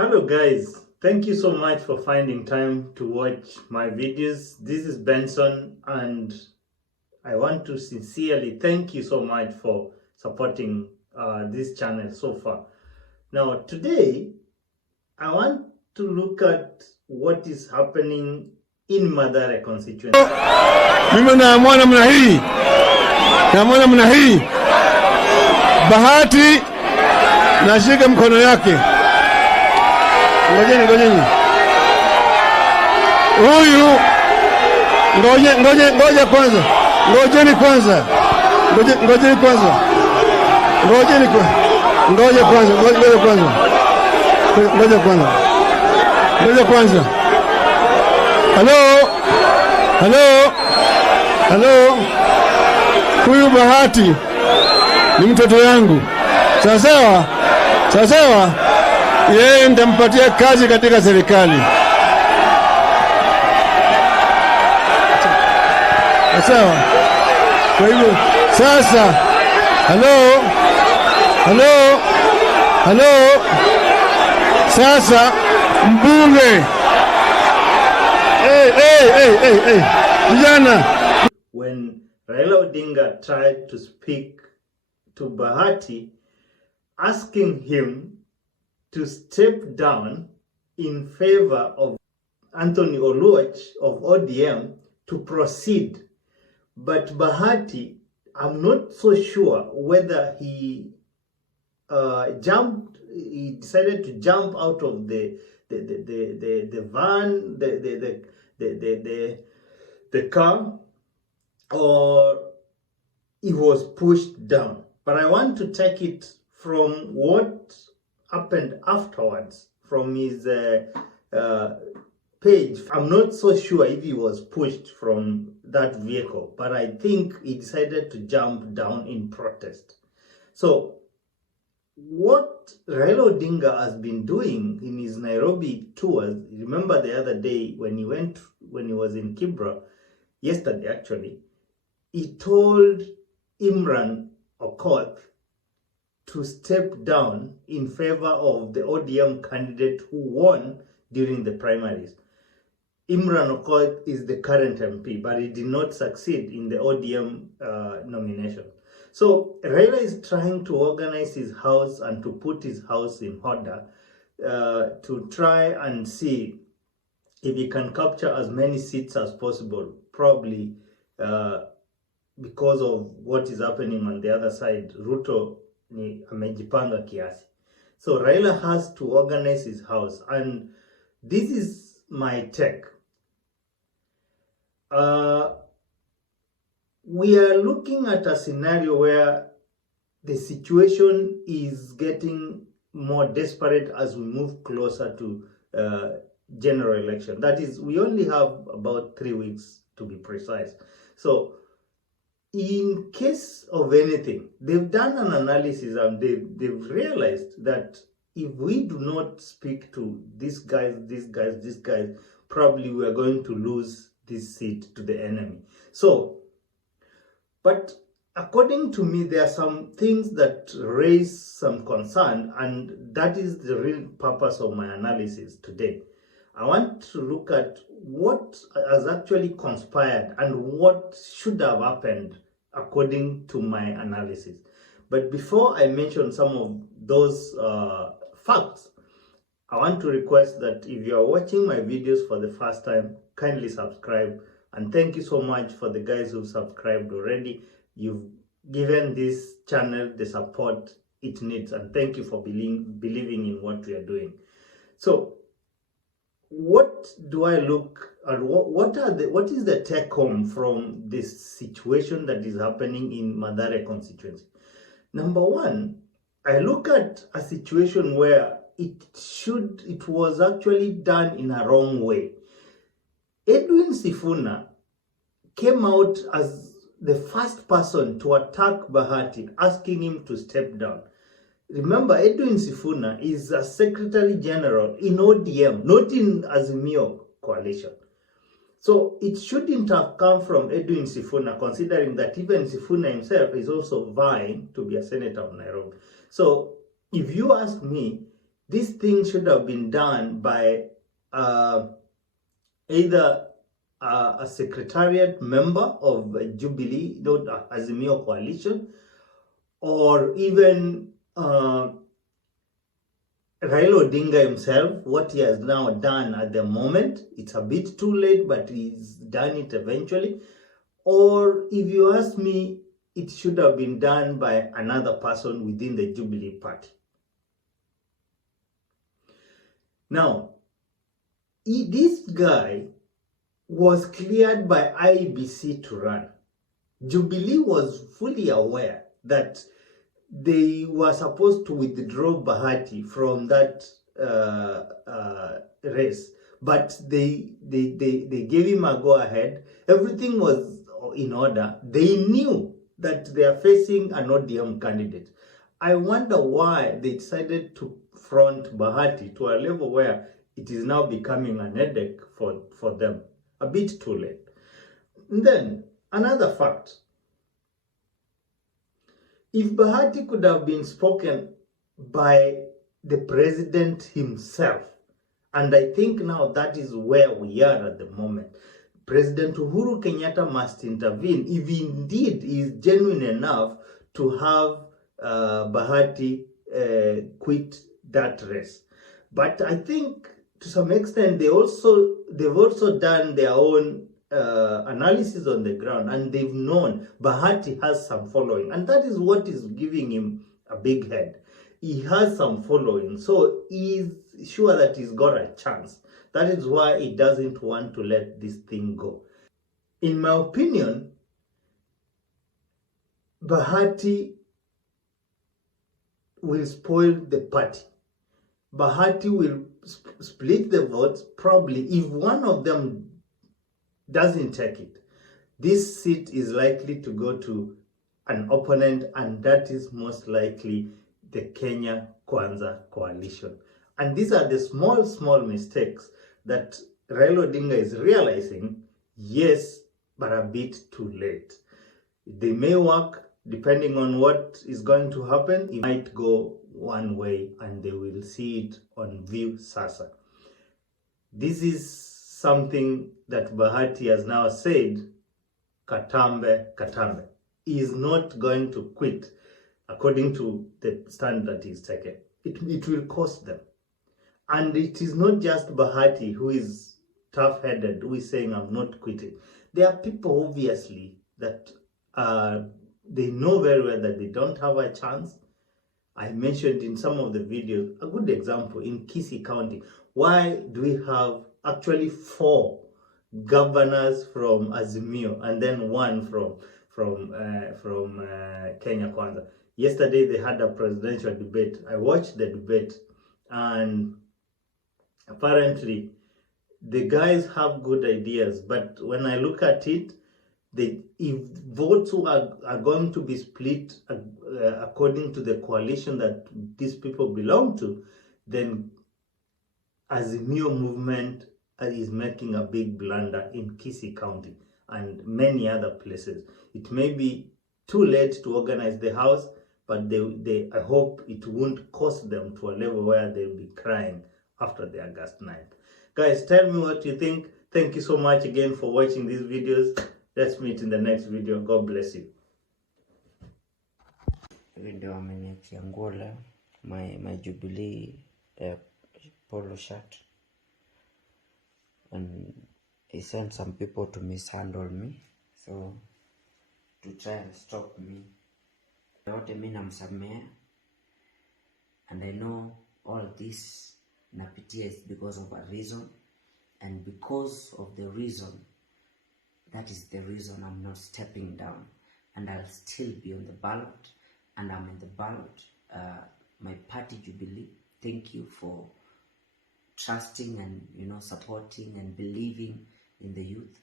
Hello guys, thank you so much for finding time to watch my videos. This is Benson and I want to sincerely thank you so much for supporting this channel so far. Now today I want to look at what is happening in Mathare constituency. Mimi naamua namna hii Bahati nashika mkono yake. Ngojeni huyu, ngoja kwanza, ngojeni kwanza, Halo, huyu Bahati ni mtoto yangu, sawa. Yeye nitampatia kazi katika serikali. Sawa. Kwa hivyo sasa, halo. Sasa mbunge. Vijana. When Raila Odinga tried to speak to Bahati, asking him to step down in favor of Anthony Oluoch of ODM to proceed. But Bahati, I'm not so sure whether he decided to jump out of the van, the car, or he was pushed down. But I want to take it from what happened afterwards from his page. I'm not so sure if he was pushed from that vehicle, but I think he decided to jump down in protest. So what Raila Odinga has been doing in his Nairobi tours, remember the other day when he was in Kibra, yesterday actually, he told Imran Okoth to step down in favor of the ODM candidate who won during the primaries. Imran Okoth is the current MP, but he did not succeed in the ODM nomination. So Raila is trying to organize his house and to put his house in order to try and see if he can capture as many seats as possible, probably because of what is happening on the other side. Ruto ni amejipanga kiasi. So Raila has to organize his house, and this is my take. We are looking at a scenario where the situation is getting more desperate as we move closer to general election. That is, we only have about 3 weeks to be precise. So in case of anything, they've done an analysis and they've realized that if we do not speak to these guys, probably we are going to lose this seat to the enemy. So, but according to me, there are some things that raise some concern, and that is the real purpose of my analysis today. I want to look at what has actually conspired and what should have happened according to my analysis. But before I mention some of those facts, I want to request that if you are watching my videos for the first time, kindly subscribe. And thank you so much for the guys who subscribed already. You've given this channel the support it needs, and thank you for believing in what we are doing. So what do I look at? What is the take home from this situation that is happening in Mathare constituency? Number one, I look at a situation where it was actually done in a wrong way. Edwin Sifuna came out as the first person to attack Bahati, asking him to step down. Remember, Edwin Sifuna is a Secretary General in ODM, not in Azimio coalition. So it shouldn't have come from Edwin Sifuna, considering that even Sifuna himself is also vying to be a senator of Nairobi. So if you ask me, this thing should have been done by either a secretariat member of Jubilee, not Azimio coalition, or even Raila Odinga himself. What he has now done at the moment, it's a bit too late, but he's done it eventually. Or if you ask me, it should have been done by another person within the Jubilee party. Now, this guy was cleared by IEBC to run. Jubilee was fully aware that they were supposed to withdraw Bahati from that race, but they gave him a go-ahead. Everything was in order. They knew that they are facing an ODM candidate. I wonder why they decided to front Bahati to a level where it is now becoming an headache for them. A bit too late. And then, another fact. If Bahati could have been spoken by the president himself, and I think now that is where we are at the moment, President Uhuru Kenyatta must intervene if indeed he is genuine enough to have Bahati quit that race. But I think to some extent they've also done their own analysis on the ground, and they've known Bahati has some following, and that is what is giving him a big head. He has some following, so he's sure that he's got a chance. That is why he doesn't want to let this thing go. In my opinion, Bahati will spoil the party. Bahati will split the votes, probably. If one of them doesn't take it, this seat is likely to go to an opponent, and that is most likely the Kenya Kwanza coalition. And these are the small mistakes that Raila Odinga is realizing, yes, but a bit too late. They may work, depending on what is going to happen. It might go one way, and they will see it on view sasa. This is something that Bahati has now said, Katambe. He is not going to quit according to the stand that he's taken. It will cost them. And it is not just Bahati who is tough-headed, who is saying, I'm not quitting. There are people, obviously, that they know very well that they don't have a chance. I mentioned in some of the videos, a good example, in Kisii County. Why do we have actually 4 governors from Azimio and then 1 from Kenya Kwanza? Yesterday they had a presidential debate. I watched the debate, and apparently the guys have good ideas, but when I look at it, if votes are going to be split according to the coalition that these people belong to, then Azimio movement is making a big blunder in Kisii County and many other places. It may be too late to organize the house, but I hope it won't cost them to a level where they'll be crying after the August 9th. Guys, tell me what you think. Thank you so much again for watching these videos. Let's meet in the next video. God bless you. Video ameniachia my Jubilee polo shirt, and he sent some people to mishandle me, so to try and stop me. Yote mimi namsamea, and I know all this napitia is because of a reason, and because of the reason, that is the reason I'm not stepping down, and I'll still be on the ballot, and I'm in the ballot. My party Jubilee, thank you for trusting and supporting and believing in the youth.